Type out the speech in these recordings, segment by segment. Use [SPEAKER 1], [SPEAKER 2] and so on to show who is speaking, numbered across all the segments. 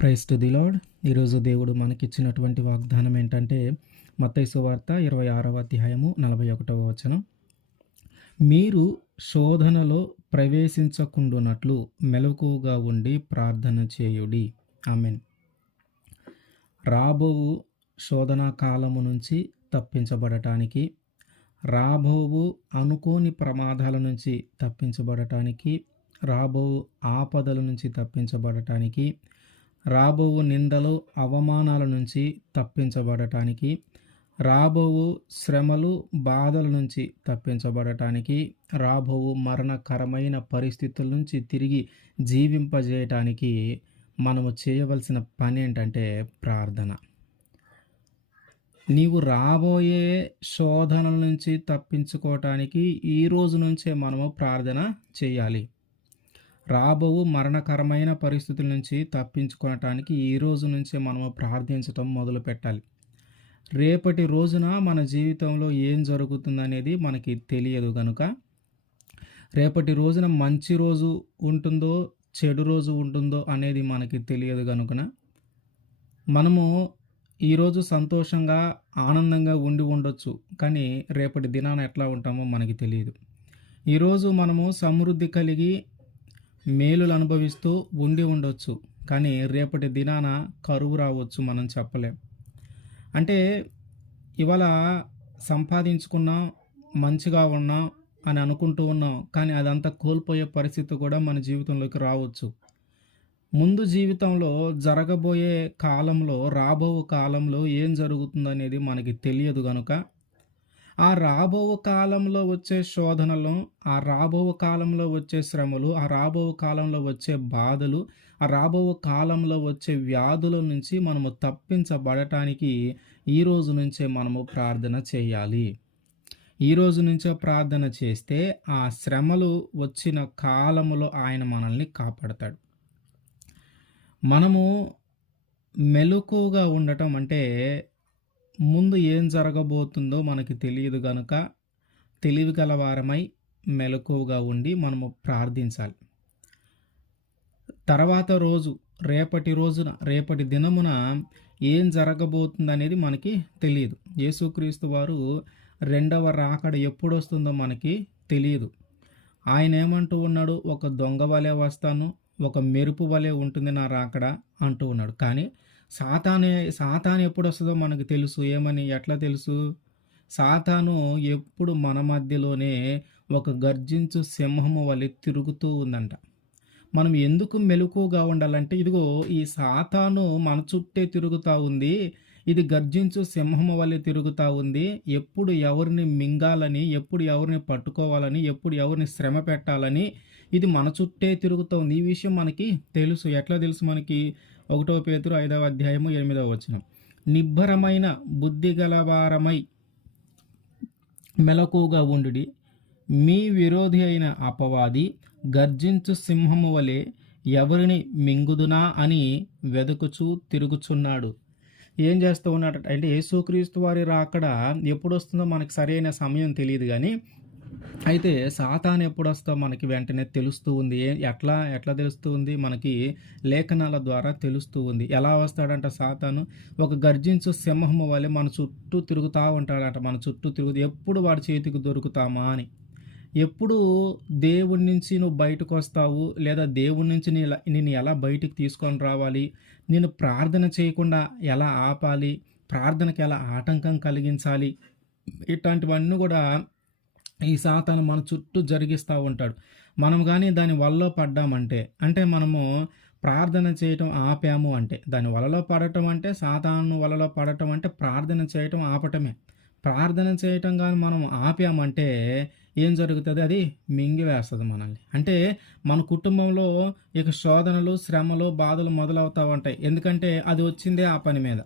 [SPEAKER 1] Price to the lord ఈరోజు దేవుడు మనకిచ్చినటువంటి వాగ్దానం ఏంటంటే మత్తైసు వార్త ఇరవై ఆరవ అధ్యాయము నలభై ఒకటవ వచనం. మీరు శోధనలో ప్రవేశించకుండునట్లు మెలకుగా ఉండి ప్రార్థన చేయుడి. ఆమెన్. రాబోవు శోధన కాలము నుంచి తప్పించబడటానికి రాబోవు అనుకోని ప్రమాదాల నుంచి తప్పించబడటానికి రాబో ఆపదల నుంచి తప్పించబడటానికి రాబో నిందలు అవమానాల నుంచి తప్పించబడటానికి రాబోవు శ్రమలు బాధల నుంచి తప్పించబడటానికి రాబోవు మరణకరమైన పరిస్థితుల నుంచి తిరిగి జీవింపజేయటానికి మనము చేయవలసిన పని ఏంటంటే ప్రార్థన. నీవు రాబోయే శోధనల నుంచి తప్పించుకోవటానికి ఈ రోజు నుంచే మనము ప్రార్థన చేయాలి. రాబోవు మరణకరమైన పరిస్థితుల నుంచి తప్పించుకోవటానికి ఈ రోజు నుంచే మనము ప్రార్థించటం మొదలు పెట్టాలి రేపటి రోజున మన జీవితంలో ఏం జరుగుతుందనేది మనకి తెలియదు కనుక రేపటి రోజున మంచి రోజు ఉంటుందో చెడు రోజు ఉంటుందో అనేది మనకి తెలియదు కనుకన మనము ఈరోజు సంతోషంగా ఆనందంగా ఉండి ఉండొచ్చు. కానీ రేపటి దినాన ఎట్లా ఉంటామో మనకి తెలియదు. ఈరోజు మనము సమృద్ధి కలిగి మేలులు అనుభవిస్తూ ఉండి ఉండొచ్చు కానీ రేపటి దినాన కరువు రావచ్చు మనం చెప్పలేం. అంటే ఇవాళ సంపాదించుకున్నాం మంచిగా ఉన్నాం అని అనుకుంటూ ఉన్నాం కానీ అదంతా కోల్పోయే పరిస్థితి కూడా మన జీవితంలోకి రావచ్చు. ముందు జీవితంలో జరగబోయే కాలంలో రాబో కాలంలో ఏం జరుగుతుందనేది మనకి తెలియదు కనుక ఆ రాబో కాలంలో వచ్చే శోధనలు ఆ రాబో కాలంలో వచ్చే శ్రమలు ఆ రాబో కాలంలో వచ్చే బాధలు ఆ రాబో కాలంలో వచ్చే వ్యాధుల నుంచి మనము తప్పించబడటానికి ఈ రోజు నుంచే మనము ప్రార్థన చేయాలి. ఈ రోజు నుంచే ప్రార్థన చేస్తే ఆ శ్రమలు వచ్చిన కాలములో ఆయన మనల్ని కాపాడతాడు. మనము మెలకుగా ఉండటం అంటే ముందు ఏం జరగబోతుందో మనకి తెలియదు కనుక తెలివి గలవారమై మెలకువగా ఉండి మనము ప్రార్థించాలి. తర్వాత రోజు రేపటి రోజున రేపటి దినమున ఏం జరగబోతుంది అనేది మనకి తెలియదు. యేసుక్రీస్తు వారు రెండవ రాకడ ఎప్పుడు వస్తుందో మనకి తెలియదు. ఆయన ఏమంటూ ఉన్నాడు? ఒక దొంగ వలె వస్తాను ఒక మెరుపు వలె ఉంటుంది నా రాకడ అంటూ ఉన్నాడు. కానీ సాతానే సాతాను ఎప్పుడు వస్తుందో మనకు తెలుసు ఏమని ఎట్లా తెలుసు? సాతాను ఎప్పుడు మన మధ్యలోనే ఒక గర్జించు సింహము వలె తిరుగుతూ ఉందంట. మనం ఎందుకు మెలకుగా ఉండాలంటే ఇదిగో ఈ సాతాను మన చుట్టే తిరుగుతూ ఉంది ఇది గర్జించు సింహము వల్లే తిరుగుతూ ఉంది ఎప్పుడు ఎవరిని మింగాలని ఎప్పుడు ఎవరిని పట్టుకోవాలని ఎప్పుడు ఎవరిని శ్రమ పెట్టాలని ఇది మన చుట్టే తిరుగుతూ ఉంది ఈ విషయం మనకి తెలుసు ఎట్లా తెలుసు మనకి? ఒకటో పేతురు ఐదవ అధ్యాయము ఎనిమిదవ వచనం. నిబ్బరమైన బుద్ధి గలవారమై మెలకుగా ఉండు మీ విరోధి అయిన అపవాది గర్జించు సింహము వలె ఎవరిని మింగుదునా అని వెదుకుచూ తిరుగుచున్నాడు. ఏం చేస్తూ ఉన్నాడు అంటే యేసుక్రీస్తు వారి రాకడ ఎప్పుడు వస్తుందో మనకి సరైన సమయం తెలియదు కానీ అయితే సాతాన్ ఎప్పుడు వస్తో మనకి వెంటనే తెలుస్తూ ఉంది. ఎట్లా ఎట్లా తెలుస్తూ ఉంది? మనకి లేఖనాల ద్వారా తెలుస్తూ ఉంది. ఎలా వస్తాడంట సాతాను? ఒక గర్జించు సింహము వల్ల మన చుట్టూ తిరుగుతూ ఉంటాడంట. మన చుట్టూ తిరుగుతూ ఎప్పుడు వాడి చేతికి దొరుకుతామా అని. ఎప్పుడు దేవుడి నుంచి నువ్వు బయటకు వస్తావు? లేదా దేవుడి నుంచి నీ నేను ఎలా బయటకు తీసుకొని రావాలి? నేను ప్రార్థన చేయకుండా ఎలా ఆపాలి? ప్రార్థనకి ఎలా ఆటంకం కలిగించాలి? ఇట్లాంటివన్నీ కూడా ఈ సాతాను మన చుట్టూ జరిగిస్తూ ఉంటాడు. మనం కానీ దాని వలలో పడ్డామంటే అంటే మనము ప్రార్థన చేయటం ఆపాము అంటే దాని వలలో పడటం అంటే సాతాను వలలో పడటం అంటే ప్రార్థన చేయటం ఆపటమే. ప్రార్థన చేయటం కానీ మనం ఆపామంటే ఏం జరుగుతుంది? అది మింగివేస్తుంది మనల్ని. అంటే మన కుటుంబంలో ఇక శోధనలు శ్రమలు బాధలు మొదలవుతూ ఉంటాయి. ఎందుకంటే అది వచ్చిందే ఆ పని మీద.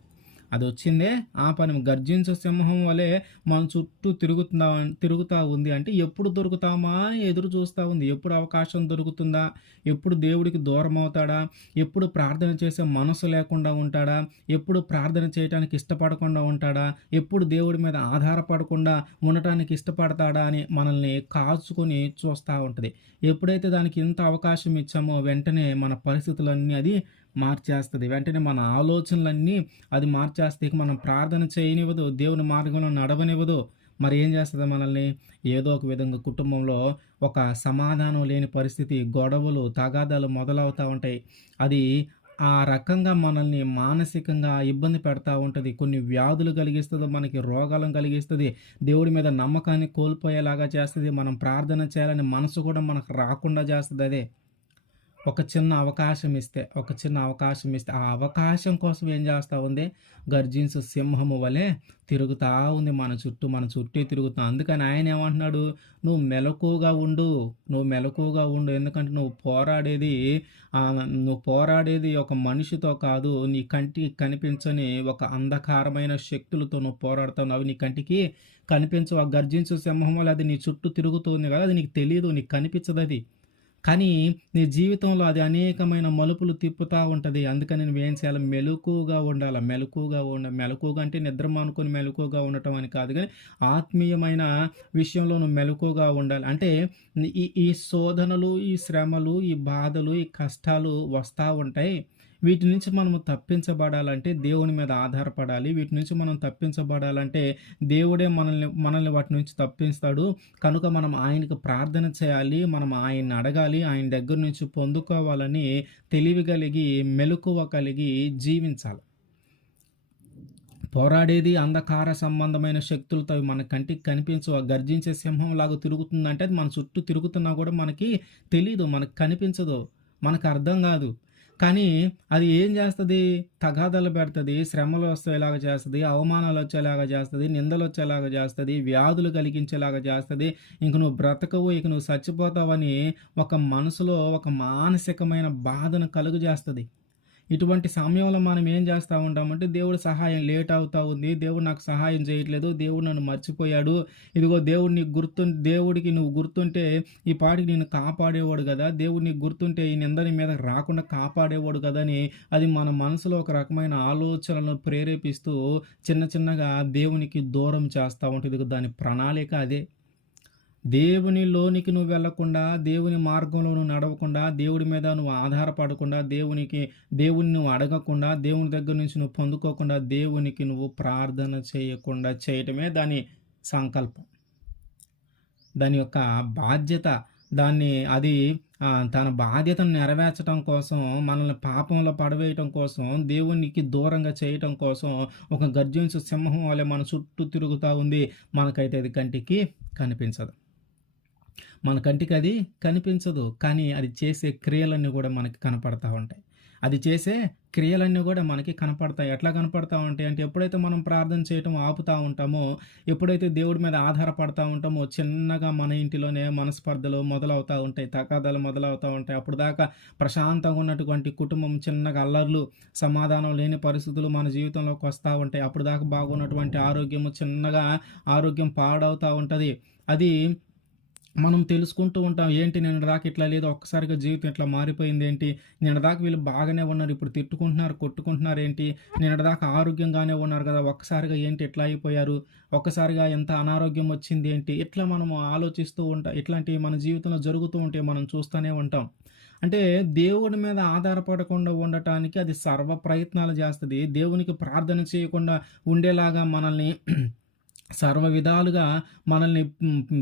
[SPEAKER 1] అది వచ్చిందే ఆ పని గర్జించే సింహం వలె మన చుట్టూ తిరుగుతుందా తిరుగుతూ ఉంది. అంటే ఎప్పుడు దొరుకుతామా ఎదురు చూస్తూ ఉంది. ఎప్పుడు అవకాశం దొరుకుతుందా? ఎప్పుడు దేవుడికి దూరం అవుతాడా? ఎప్పుడు ప్రార్థన చేసే మనసు లేకుండా ఉంటాడా? ఎప్పుడు ప్రార్థన చేయడానికి ఇష్టపడకుండా ఉంటాడా? ఎప్పుడు దేవుడి మీద ఆధారపడకుండా ఉండటానికి ఇష్టపడతాడా అని మనల్ని కాచుకొని చూస్తూ ఉంటుంది. ఎప్పుడైతే దానికి ఇంత అవకాశం ఇచ్చామో వెంటనే మన పరిస్థితులన్నీ అది మార్చేస్తుంది వెంటనే మన ఆలోచనలన్నీ అది మార్చేస్తే ఇక మనం ప్రార్థన చేయనివ్వదు. దేవుని మార్గంలో నడవనివ్వదు. మరి ఏం చేస్తుంది మనల్ని? ఏదో ఒక విధంగా కుటుంబంలో ఒక సమాధానం లేని పరిస్థితి, గొడవలు, తగాదాలు మొదలవుతూ ఉంటాయి. అది ఆ రకంగా మనల్ని మానసికంగా ఇబ్బంది పెడతా ఉంటుంది కొన్ని వ్యాధులు కలిగిస్తుంది మనకి రోగాలను కలిగిస్తుంది దేవుడి మీద నమ్మకాన్ని కోల్పోయేలాగా చేస్తుంది మనం ప్రార్థన చేయాలని మనసు కూడా మనకు రాకుండా చేస్తుంది అదే ఒక చిన్న అవకాశం ఇస్తే, ఒక చిన్న అవకాశం ఇస్తే, ఆ అవకాశం కోసం ఏం చేస్తూ ఉంది? గర్జించు సింహము వలె తిరుగుతూ ఉంది మన చుట్టూ, మన చుట్టే తిరుగుతా. అందుకని ఆయనేమంటున్నాడు? "నువ్వు మెలకువగా ఉండు. నువ్వు మెలకువగా ఉండు. ఎందుకంటే నువ్వు పోరాడేది నువ్వు పోరాడేది ఒక మనిషితో కాదు. నీ కంటికి కనిపించని ఒక అంధకారమైన శక్తులతో నువ్వు పోరాడుతావు అవి నీ కంటికి కనిపించవు. ఆ గర్జించు సింహం వల్ల అది నీ చుట్టూ తిరుగుతుంది కదా! అది నీకు తెలియదు నీకు కనిపించదు అది కానీ నీ జీవితంలో అది అనేకమైన మలుపులు తిప్పుతూ ఉంటుంది అందుకని నువ్వేం చేయాలి? మెలకువగా ఉండాల. మెలకువగా ఉండ మెలకువగా అంటే నిద్ర మానుకొని మెలకువగా ఉండటం అని కాదు కానీ ఆత్మీయమైన విషయంలో నువ్వు మెలకువగా ఉండాలి. అంటే ఈ ఈ శోధనలు, ఈ శ్రమలు, ఈ బాధలు, ఈ కష్టాలు వస్తూ ఉంటాయి. వీటి నుంచి మనము తప్పించబడాలంటే దేవుని మీద ఆధారపడాలి. వీటి నుంచి మనం తప్పించబడాలంటే దేవుడే మనల్ని మనల్ని వాటి నుంచి తప్పిస్తాడు. కనుక మనం ఆయనకి ప్రార్థన చేయాలి. మనం ఆయన్ని అడగాలి. ఆయన దగ్గర నుంచి పొందుకోవాలని తెలివి కలిగి, మెలకువ కలిగి జీవించాలి. పోరాడేది అంధకార సంబంధమైన శక్తులతో అవి మన కంటికి కనిపించవు. ఆ గర్జించే సింహంలాగా తిరుగుతుందంటే అది మన చుట్టూ తిరుగుతున్నా కూడా మనకి తెలియదు మనకు కనిపించదు. మనకు అర్థం కాదు. కానీ అది ఏం చేస్తుంది తగాదాలు పెడతది. శ్రమలు వస్తేలాగా చేస్తుంది అవమానాలు వచ్చేలాగా చేస్తుంది నిందలు వచ్చేలాగా చేస్తుంది వ్యాధులు కలిగించేలాగా చేస్తుంది ఇంక నువ్వు బ్రతకవు. ఇక నువ్వు చచ్చిపోతావని ఒక మనసులో ఒక మానసికమైన బాధను కలుగజేస్తుంది ఇటువంటి సమయంలో మనం ఏం చేస్తూ ఉంటామంటే దేవుడు సహాయం లేట్ అవుతూ ఉంది. దేవుడు నాకు సహాయం చేయట్లేదు. దేవుడు నన్ను మర్చిపోయాడు. ఇదిగో దేవుడు నీకు గుర్తు దేవుడికి నువ్వు గుర్తుంటే ఈ పాటికి నేను కాపాడేవాడు కదా దేవుడు నీకు గుర్తుంటే ఈ నిందని మీద మీదకి రాకుండా కాపాడేవాడు కదా అని అది మన మనసులో ఒక రకమైన ఆలోచనలను ప్రేరేపిస్తూ చిన్న చిన్నగా దేవునికి దూరం చేస్తూ ఉంటుంది దాని ప్రణాళిక అదే. దేవునిలోనికి నువ్వు వెళ్ళకుండా, దేవుని మార్గంలో నువ్వు నడవకుండా, దేవుడి మీద నువ్వు ఆధారపడకుండా, దేవునికి దేవుని నువ్వు అడగకుండా, దేవుని దగ్గర నుంచి నువ్వు పొందుకోకుండా, దేవునికి నువ్వు ప్రార్థన చేయకుండా చేయటమే దాని సంకల్పం. దాని యొక్క బాధ్యత. దాన్ని అది తన బాధ్యతను నెరవేర్చటం కోసం, మనల్ని పాపంలో పడవేయటం కోసం, దేవునికి దూరంగా చేయటం కోసం, ఒక గర్జించు సింహం వలె మన చుట్టూ తిరుగుతూ ఉంది. మనకైతే అది కంటికి కనిపించదు. మన కంటికి అది కనిపించదు. కానీ అది చేసే క్రియలన్నీ కూడా మనకి కనపడతా ఉంటాయి. అది చేసే క్రియలన్నీ కూడా మనకి కనపడతాయి. ఎట్లా కనపడతా ఉంటాయి అంటే ఎప్పుడైతే మనం ప్రార్థన చేయటం ఆపుతా ఉంటామో, ఎప్పుడైతే దేవుడి మీద ఆధారపడతా ఉంటామో, చిన్నగా మన ఇంటిలోనే మనస్పర్ధలు మొదలవుతూ ఉంటాయి. తగాదాలు మొదలవుతూ ఉంటాయి. అప్పుడు దాకా ప్రశాంతంగా ఉన్నటువంటి కుటుంబం చిన్నగా అల్లర్లు, సమాధానం లేని పరిస్థితులు మన జీవితంలోకి వస్తూ ఉంటాయి. అప్పటిదాకా బాగున్నటువంటి ఆరోగ్యము చిన్నగా ఆరోగ్యం పాడవుతూ ఉంటుంది అది మనం తెలుసుకుంటూ ఉంటాం. ఏంటి నిన్నటిదాకా ఇట్లా లేదు. ఒక్కసారిగా జీవితం ఇట్లా మారిపోయిందేంటి? దాకా వీళ్ళు బాగానే ఉన్నారు. ఇప్పుడు తిట్టుకుంటున్నారు, కొట్టుకుంటున్నారేంటి? దాకా ఆరోగ్యంగానే ఉన్నారు కదా! ఒక్కసారిగా ఏంటి ఇట్లా అయిపోయారు? ఒక్కసారిగా ఎంత అనారోగ్యం వచ్చింది ఏంటి ఇట్లా మనము ఆలోచిస్తూ ఉంటాం. ఇట్లాంటివి మన జీవితంలో జరుగుతూ ఉంటే మనం చూస్తూనే ఉంటాం. అంటే దేవుడి మీద ఆధారపడకుండా ఉండటానికి అది సర్వ ప్రయత్నాలు చేస్తది. దేవునికి ప్రార్థన చేయకుండా ఉండేలాగా మనల్ని సర్వ విధాలుగా మనల్ని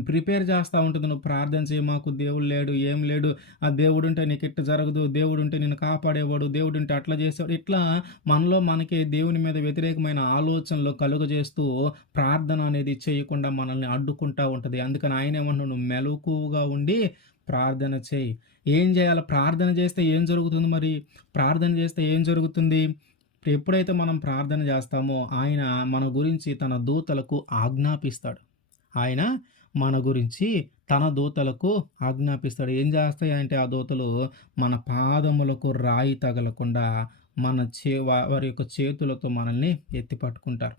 [SPEAKER 1] ప్రిపేర్ చేస్తూ ఉంటుంది నువ్వు ప్రార్థన చేయి మాకు దేవుడు లేడు. ఏం లేడు. ఆ దేవుడు ఉంటే నీకు ఇట్ట జరగదు. దేవుడుంటే నేను కాపాడేవాడు. దేవుడుంటే అట్లా చేసేవాడు. ఇట్లా మనలో మనకి దేవుని మీద వ్యతిరేకమైన ఆలోచనలు కలుగజేస్తూ ప్రార్థన అనేది చేయకుండా మనల్ని అడ్డుకుంటా ఉంటుంది అందుకని ఆయనేమంటున్నాడు "నువ్వు మెలకువగా ఉండి ప్రార్థన చేయి ఏం చేయాలి? ప్రార్థన చేస్తే ఏం జరుగుతుంది మరి? ప్రార్థన చేస్తే ఏం జరుగుతుంది? ఎప్పుడైతే మనం ప్రార్థన చేస్తామో ఆయన మన గురించి తన దూతలకు ఆజ్ఞాపిస్తాడు. ఆయన మన గురించి తన దూతలకు ఆజ్ఞాపిస్తాడు. ఏం చేస్తాయంటే ఆ దూతలు మన పాదములకు రాయి తగలకుండా మన చే వారి యొక్క చేతులతో మనల్ని ఎత్తి పట్టుకుంటారు.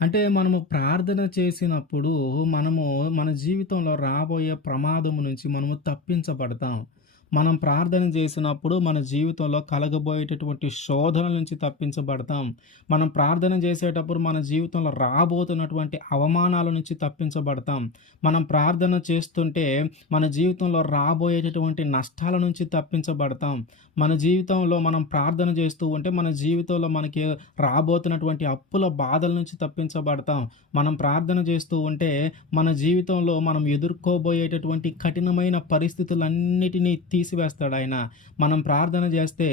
[SPEAKER 1] అంటే మనము ప్రార్థన చేసినప్పుడు మనము మన జీవితంలో రాబోయే ప్రమాదము నుంచి మనము తప్పించబడతాం. మనం ప్రార్థన చేసినప్పుడు మన జీవితంలో కలగబోయేటటువంటి శోధనల నుంచి తప్పించబడతాం. మనం ప్రార్థన చేసేటప్పుడు మన జీవితంలో రాబోతున్నటువంటి అవమానాల నుంచి తప్పించబడతాం. మనం ప్రార్థన చేస్తుంటే మన జీవితంలో రాబోయేటటువంటి నష్టాల నుంచి తప్పించబడతాం. మన జీవితంలో మనం ప్రార్థన చేస్తూ ఉంటే మన జీవితంలో మనకి రాబోతున్నటువంటి అప్పుల బాధల నుంచి తప్పించబడతాం. మనం ప్రార్థన చేస్తూ ఉంటే మన జీవితంలో మనం ఎదుర్కోబోయేటటువంటి కఠినమైన పరిస్థితులన్నిటినీ తీసివేస్తాడు ఆయన మనం ప్రార్థన చేస్తే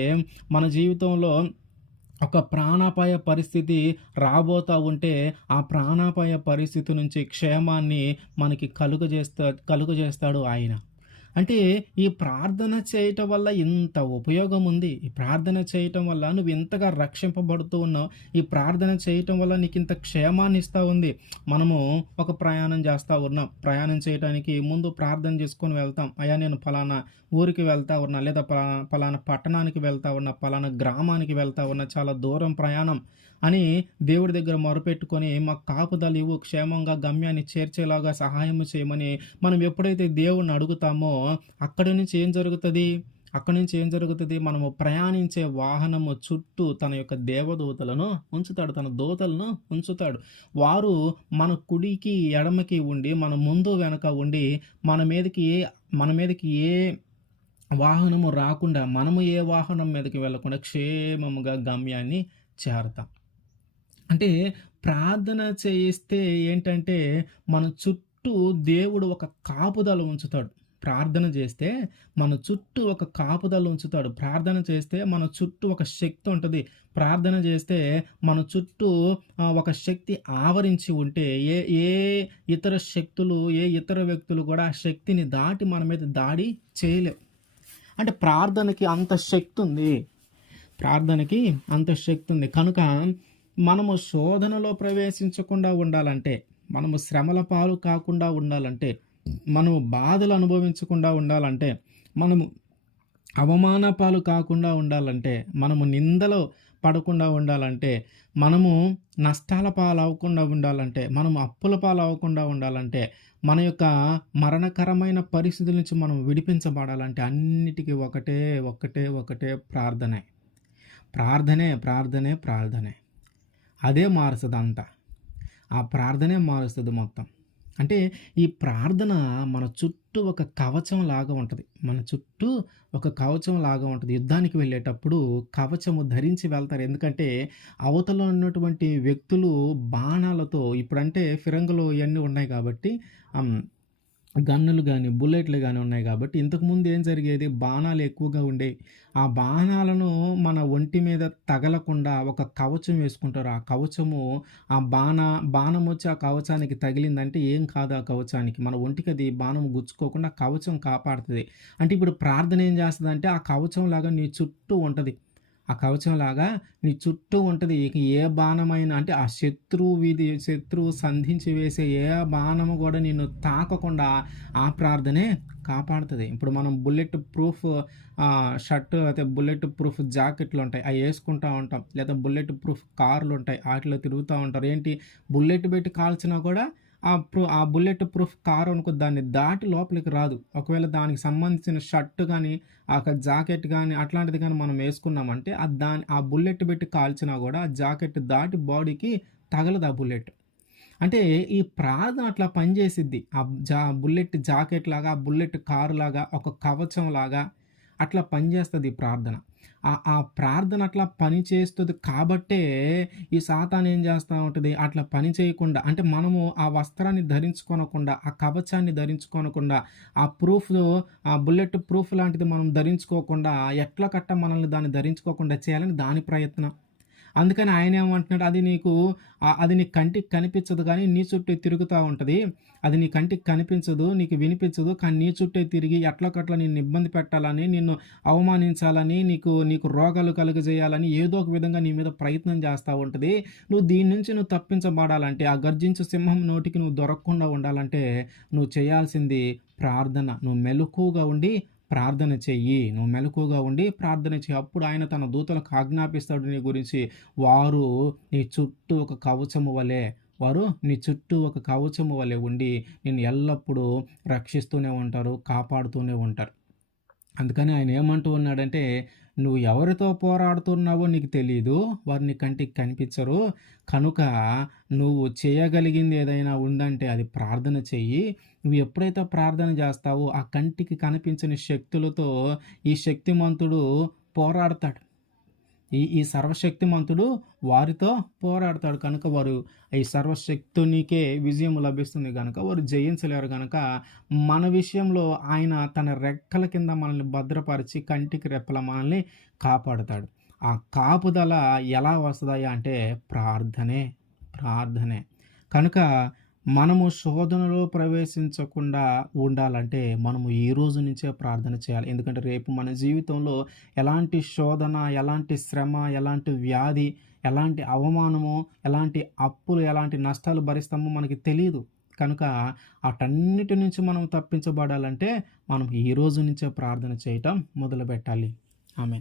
[SPEAKER 1] మన జీవితంలో ఒక ప్రాణాపాయ పరిస్థితి రాబోతా ఉంటే ఆ ప్రాణాపాయ పరిస్థితి నుంచి క్షేమాన్ని మనకి కలుగజేస్తా కలుగజేస్తాడు ఆయన. అంటే ఈ ప్రార్థన చేయటం వల్ల ఇంత ఉపయోగం ఉంది. ఈ ప్రార్థన చేయటం వల్ల నువ్వు ఇంతగా రక్షింపబడుతూ ఉన్నావు. ఈ ప్రార్థన చేయటం వల్ల నీకు ఇంత క్షేమాన్ని ఇస్తూ ఉంది. మనము ఒక ప్రయాణం చేస్తూ ఉన్నాం. ప్రయాణం చేయడానికి ముందు ప్రార్థన చేసుకొని వెళ్తాం. అయ్యా నేను ఫలానా ఊరికి వెళ్తా ఉన్నా లేదా ఫలానా పలానా పట్టణానికి వెళ్తా ఉన్నా ఫలానా గ్రామానికి వెళ్తా ఉన్నా చాలా దూరం ప్రయాణం. అని దేవుడి దగ్గర మొరపెట్టుకొని మా కాపుదలు ఇవ్వు క్షేమంగా గమ్యాన్ని చేర్చేలాగా సహాయం చేయమని మనం ఎప్పుడైతే దేవుణ్ణి అడుగుతామో అక్కడి నుంచి ఏం జరుగుతుంది? అక్కడి నుంచి ఏం జరుగుతుంది? మనము ప్రయాణించే వాహనము చుట్టూ తన యొక్క దేవదూతలను ఉంచుతాడు తన దూతలను ఉంచుతాడు. వారు మన కుడికి ఎడమకి ఉండి మన ముందు వెనక ఉండి మన మీదకి ఏ మన మీదకి ఏ వాహనము రాకుండా మనము ఏ వాహనం మీదకి వెళ్ళకుండా క్షేమముగా గమ్యాన్ని చేరతాం. అంటే ప్రార్థన చేయిస్తే ఏంటంటే మన చుట్టూ దేవుడు ఒక కాపుదల ఉంచుతాడు. ప్రార్థన చేస్తే మన చుట్టూ ఒక కాపుదల ఉంచుతాడు. ప్రార్థన చేస్తే మన చుట్టూ ఒక శక్తి ఉంటుంది. ప్రార్థన చేస్తే మన చుట్టూ ఒక శక్తి ఆవరించి ఉంటే ఏ ఏ ఇతర శక్తులు ఏ ఇతర వ్యక్తులు కూడా ఆ శక్తిని దాటి మన మీద దాడి చేయలేవు. అంటే ప్రార్థనకి అంత శక్తి ఉంది. ప్రార్థనకి అంత శక్తి ఉంది. కనుక మనము శోధనలో ప్రవేశించకుండా ఉండాలంటే మనము శ్రమల పాలు కాకుండా ఉండాలంటే మనము బాధలు అనుభవించకుండా ఉండాలంటే మనము అవమాన పాలు కాకుండా ఉండాలంటే మనము నిందలో పడకుండా ఉండాలంటే మనము నష్టాల పాలు అవ్వకుండా ఉండాలంటే మనము అప్పుల పాలు అవ్వకుండా ఉండాలంటే మన యొక్క మరణకరమైన పరిస్థితుల నుంచి మనం విడిపించబడాలంటే అన్నిటికీ ఒకటే ఒకటే ఒకటే ప్రార్థనే. ప్రార్థనే ప్రార్థనే ప్రార్థనే. అదే మారుస్తుంది అంట ఆ ప్రార్థనే మారుస్తుంది మొత్తం. అంటే ఈ ప్రార్థన మన చుట్టూ ఒక కవచం లాగా ఉంటుంది. మన చుట్టూ ఒక కవచం లాగా ఉంటుంది. యుద్ధానికి వెళ్ళేటప్పుడు కవచము ధరించి వెళ్తారు. ఎందుకంటే అవతలో ఉన్నటువంటి వ్యక్తులు బాణాలతో ఇప్పుడంటే ఫిరంగులు ఇవన్నీ ఉన్నాయి కాబట్టి గన్నులు కానీ బుల్లెట్లు కానీ ఉన్నాయి కాబట్టి ఇంతకుముందు ఏం జరిగేది? బాణాలు ఎక్కువగా ఉండేవి ఆ బాణాలను మన ఒంటి మీద తగలకుండా ఒక కవచం వేసుకుంటారు. ఆ కవచము ఆ బాణ బాణం వచ్చి ఆ కవచానికి తగిలిందంటే ఏం కాదు ఆ కవచానికి. మన ఒంటికి అది బాణం గుచ్చుకోకుండా కవచం కాపాడుతుంది. అంటే ఇప్పుడు ప్రార్థన ఏం చేస్తుంది అంటే ఆ కవచం లాగా నీ చుట్టూ ఉంటుంది. ఆ కవచంలాగా నీ చుట్టూ ఉంటుంది. ఏ బాణమైనా అంటే ఆ శత్రువు విధి శత్రువు సంధించి వేసే ఏ బాణము కూడా నిన్ను తాకకుండా ఆ ప్రార్థనే కాపాడుతుంది. ఇప్పుడు మనం బుల్లెట్ ప్రూఫ్ షర్ట్ అయితే బుల్లెట్ ప్రూఫ్ జాకెట్లు ఉంటాయి. అవి వేసుకుంటూ ఉంటాం. లేదా బుల్లెట్ ప్రూఫ్ కార్లు ఉంటాయి. వాటిలో తిరుగుతూ ఉంటారు. ఏంటి? బుల్లెట్ పెట్టి కాల్చినా కూడా ఆ ప్రూ ఆ బుల్లెట్ ప్రూఫ్ కార్ అనుకో దాన్ని దాటి లోపలికి రాదు. ఒకవేళ దానికి సంబంధించిన షర్ట్ కానీ ఆ జాకెట్ కానీ అట్లాంటిది కానీ మనం వేసుకున్నామంటే ఆ దాని ఆ బుల్లెట్ పెట్టి కాల్చినా కూడా ఆ జాకెట్ దాటి బాడీకి తగలదు ఆ బుల్లెట్. అంటే ఈ ప్రార్థన అట్లా పనిచేసిద్ది. ఆ జా బుల్లెట్ జాకెట్ లాగా ఆ బుల్లెట్ కారు లాగా ఒక కవచం లాగా అట్లా పనిచేస్తుంది ఈ ప్రార్థన. ఆ ఆ ప్రార్థన అట్లా పని చేస్తుంది కాబట్టే ఈ సాతాన్ ఏం చేస్తూ ఉంటుంది? అట్లా పని చేయకుండా అంటే మనము ఆ వస్త్రాన్ని ధరించుకోనకుండా ఆ కవచాన్ని ధరించుకోనకుండా ఆ ప్రూఫ్ ఆ బుల్లెట్ ప్రూఫ్ లాంటిది మనం ధరించుకోకుండా ఎట్లా కట్ట మనల్ని దాన్ని ధరించుకోకుండా చేయాలని దాని ప్రయత్నం. అందుకని ఆయన ఏమంటున్నాడు అది నీకు అది నీ కంటికి కనిపించదు కానీ నీ చుట్టూ తిరుగుతూ ఉంటుంది. అది నీ కంటికి కనిపించదు నీకు వినిపించదు కానీ నీ చుట్టే తిరిగి ఎట్లకట్ల నిన్ను ఇబ్బంది పెట్టాలని నిన్ను అవమానించాలని నీకు నీకు రోగాలు కలుగజేయాలని ఏదో ఒక విధంగా నీ మీద ప్రయత్నం చేస్తూ ఉంటుంది. నువ్వు దీని నుంచి నువ్వు తప్పించబడాలంటే ఆ గర్జించు సింహం నోటికి నువ్వు దొరకకుండా ఉండాలంటే నువ్వు చేయాల్సింది ప్రార్థన. నువ్వు మెలకుగా ఉండి ప్రార్థన చెయ్యి నువ్వు మెలకుగా ఉండి ప్రార్థన చెయ్యి. అప్పుడు ఆయన తన దూతలకు ఆజ్ఞాపిస్తాడు నీ గురించి వారు నీ చుట్టూ ఒక కవచము వలె వారు నీ చుట్టూ ఒక కవచము వలె ఉండి నేను ఎల్లప్పుడూ రక్షిస్తూనే ఉంటారు కాపాడుతూనే ఉంటారు. అందుకని ఆయన ఏమంటూ ఉన్నాడంటే నువ్వు ఎవరితో పోరాడుతున్నావో నీకు తెలియదు వారు నీ కంటికి కనిపించరు. కనుక నువ్వు చేయగలిగింది ఏదైనా ఉందంటే అది ప్రార్థన చెయ్యి. నువ్వు ఎప్పుడైతే ప్రార్థన చేస్తావో ఆ కంటికి కనిపించని శక్తులతో ఈ శక్తిమంతుడు పోరాడతాడు. ఈ ఈ సర్వశక్తిమంతుడు వారితో పోరాడతాడు కనుక వారు ఈ సర్వశక్తునికే విజయం లభిస్తుంది కనుక వారు జయించలేరు కనుక మన విషయంలో ఆయన తన రెక్కల కింద మనల్ని భద్రపరిచి కంటికి రెప్పల మనల్ని కాపాడుతాడు. ఆ కాపుదల ఎలా వస్తుందా అంటే ప్రార్థనే ప్రార్థనే. కనుక మనము శోధనలో ప్రవేశించకుండా ఉండాలంటే మనము ఈ రోజు నుంచే ప్రార్థన చేయాలి? ఎందుకంటే రేపు మన జీవితంలో ఎలాంటి శోధన ఎలాంటి శ్రమ ఎలాంటి వ్యాధి ఎలాంటి అవమానము ఎలాంటి అప్పులు ఎలాంటి నష్టాలు భరిస్తామో మనకి తెలియదు కనుక అటన్నిటి నుంచి మనం తప్పించబడాలంటే మనం ఈ రోజు నుంచే ప్రార్థన చేయటం మొదలుపెట్టాలి. ఆమె